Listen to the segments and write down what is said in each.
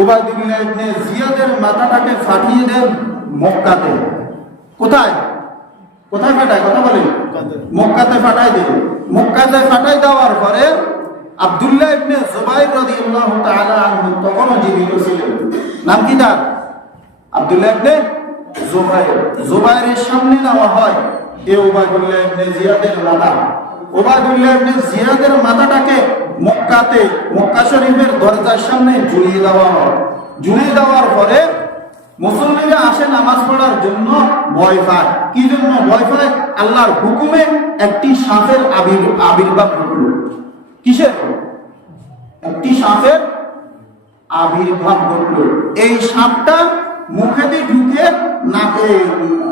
ওবায়দুল্লাহ ইবনে জিয়াদের মাথাটাকে ফাটিয়ে দেন মক্কাতে। কোথায়? কোথায় ফাটায়? কথা বলে মক্কাতে। ফাটাই দেন। মক্কাতে ফাটাই দেওয়ার পরে আব্দুল্লাহ ইবনে জুবাইর রাদিয়াল্লাহু তাআলা আনহু তখনও জীবিত ছিলেন। নাম কি তার? আব্দুল্লাহ ইবনে জুবাইর। জুবাইরের সামনে নেওয়া হয় এ ওবায়দুল্লাহ ইবনে জিয়াদের মাথা ওবায়দুল্লাহ জিয়াদের মাথাটাকে মক্কাতে, মক্কা শরীফের দরজার সামনে ঝুলিয়ে দেওয়া হয়। ঝুলিয়ে দেওয়ার পরে মুসলমানরা আসে নামাজ পড়ার জন্য ভয় পায়। কি জন্য ভয় পায়? আল্লাহর হুকুমে একটি সাপের আবির, আবির্ভাব ঘটল। কিসের? একটি সাপের আবির্ভাব ঘটল। এই সাপটা মুখে দিয়ে ঢুকে নাকে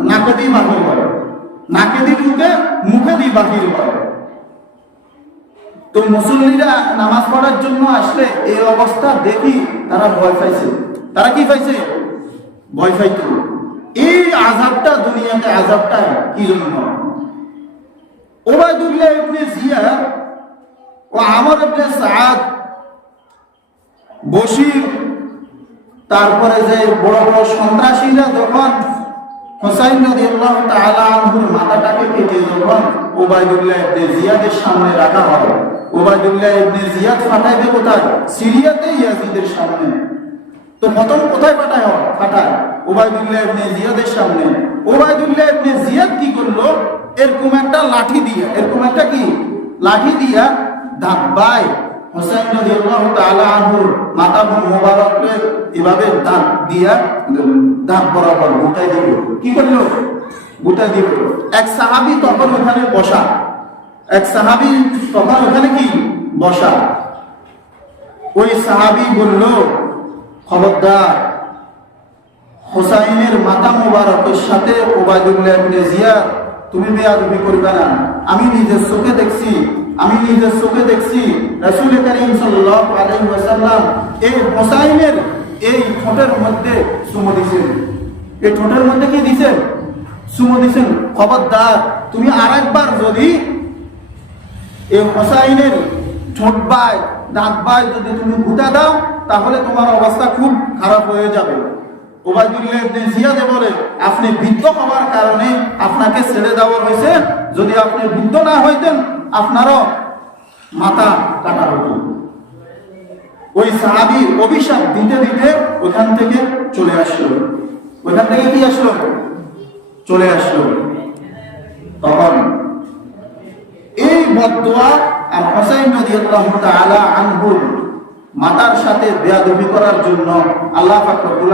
নাকে দিয়ে বাহির হয়। নাকে দিয়ে ঢুকে মুখে দিয়ে বাহির হয়। তো মুসল্লিরা নামাজ পড়ার জন্য আসলে এই অবস্থা দেখি তারা ভয় পাইছে। তারা কি পাইছে? ভয় পাইতো। এই আজাবটা দুনিয়াতে আজাবটা কি জন্য? ওবায়দুল্লাহ ইবনে জিয়া ও সাদ তারপরে যে বড় বড় সন্ত্রাসীরা যখন হোসাইন রাদিয়াল্লাহু তাআলা আনহুর মাথাটাকে কেটে যখন ওবায়দুল্লাহ ইবনে জিয়াদের সামনে রাখা হয় ওবায়দুল্লাহ ইবনে জিয়াদ ফাটাইবে কোথায়? সিরিয়াতে ইয়াজিদের সামনে। তো প্রথম কোথায় পাঠায় হয়? ফাটায় ওবায়দুল্লাহ ইবনে জিয়াদের সামনে। ওবায়দুল্লাহ ইবনে জিয়াদ কি করল? এরকম একটা লাঠি দিয়ে, এরকম একটা কি? লাঠি দিয়া ধাব্বায় হোসেন রাদিয়াল্লাহু তাআলা আনহুর মাথা মোবারককে এভাবে দাঁত দিয়া দাঁত বরাবর গুটাই দিল। কি করল? গুটাই দিল। এক সাহাবী তখন ওখানে বসা। এক সাহাবি তখন ওখানে কি? বসা। ওই সাহাবী বলল, খবরদার, হোসাইনের মাথা মোবারকের সাথে তুমি বেয়াদবি করবে না। আমি নিজের চোখে দেখছি, আমি নিজের চোখে দেখছি করিম এই হোসাইনের এই ঠোঁটের মধ্যে চুমো দিয়েছেন। এই ঠোঁটের মধ্যে কি দিয়েছেন? চুমো দিয়েছেন, খবরদার, তুমি আরেকবার যদি এই হোসাইনের ঠোঁট বাই, দাঁত বাই যদি তুমি গুটা দাও, তাহলে তোমার অবস্থা খুব খারাপ হয়ে যাবে। ওবায়দুল্লাহ ইবনে জিয়াদে বলে, আপনি বৃদ্ধ হওয়ার কারণে আপনাকে ছেড়ে দেওয়া হয়েছে। যদি আপনি বৃদ্ধ না হইতেন, আপনারও মাথা কাটা হতো। ওই সাহাবি অভিশাপ দিতে দিতে ওখান থেকে চলে আসলো। ওখান থেকে কি আসলো? চলে আসলো। তখন মাতার সাথে বেয়াদবি করার জন্য আল্লাহ পাক রব্বুল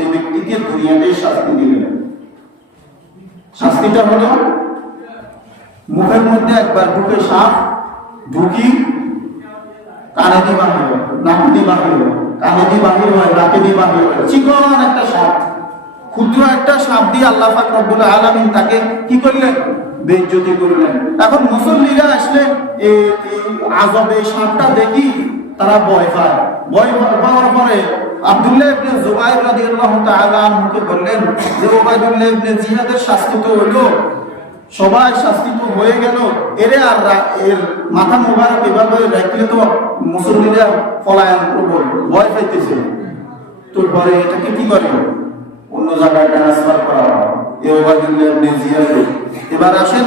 এই ব্যক্তিকে দুনিয়াতে শাস্তি দিলেন। শাস্তিটা হলো মুখের মধ্যে একবার ঢুকে সাপ ঢুকি কানে দিয়ে বাহির হয় চিকন একটা সাপ, ক্ষুদ্র একটা সাপ দিয়ে আল্লাহ পাক রব্বুল তাকে কি করলেন? বেজ্জতি করলেন এখন মুসল্লিরা আসলে আজব সাপটা দেখি তারা ভয় পায়। ভয় পাওয়ার পরে আব্দুল্লাহ সবাই শাস্তি হয়ে গেল। এরে এর মাথা মুসল্লিরা করব। ভয় পাইতেছে। পরে এটাকে কি করে? অন্য জায়গায় ট্রান্সফার করা এবার আসেন।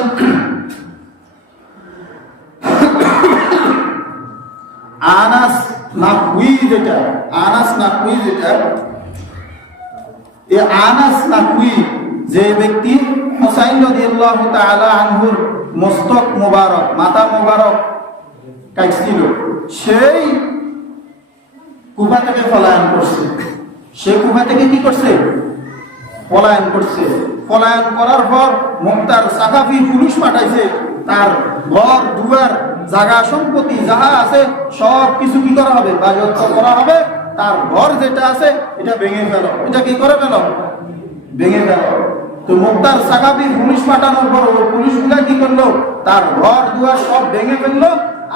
আনাস নাকুই যেটা, আনাস নাকুই যেটা, এ আনাস নাকুই যে ব্যক্তি হুসাইন রাদিয়াল্লাহু তাআলা আনহুর মস্তক মোবারক, মাথা মোবারক কাটছিল, সেই কুফা থেকে পলায়ন করছে। সে কুফা থেকে কি করছে? পলায়ন করছে। পলায়ন করার পর মুক্তার সাকাফি পুলিশ পাঠাইছে, তার ঘর, দুয়ার, জায়গা, সম্পত্তি যাহা আছে, সব কিছু কি করা হবে? বাজেয়াপ্ত করা হবে। তার ঘর যেটা আছে, এটা ভেঙে ফেল। এটা কি করে ফেল? ভেঙে ফেল। তো মুক্তার সাকাফি পুলিশ পাঠানোর পর পুলিশগুলা কি করল? তার ঘর, দুয়ার সব ভেঙে ফেলল।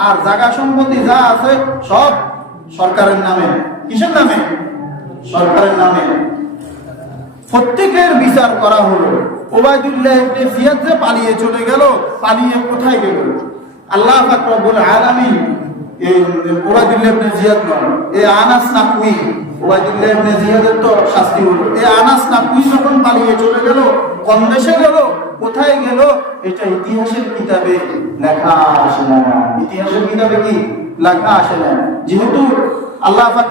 আর জায়গা, সম্পত্তি যা আছে, সব সরকারের নামে। কিসের নামে? সরকারের নামে। প্রত্যেকের বিচার করা হলো। ওবায়দুল্লাহ ইবনে জিয়াদ যে পালিয়ে চলে গেল, পালিয়ে কোথায় গেল? আল্লাহ পাক রব্বুল আলামিন এই ওবায়দুল্লাহ ইবনে জিয়াদ নয় এই আনাস ওবায়দুল্লাহ ইবনে জিয়াদের তো শাস্তি হলো। এই আনাস নাকুই যখন পালিয়ে চলে গেল, কোন দেশে গেল? কোথায় গেল? এটা ইতিহাসের কিতাবে লেখা আসে না। ইতিহাসের কিতাবে কি? লেখা আসে না। যেহেতু আল্লাহ পাক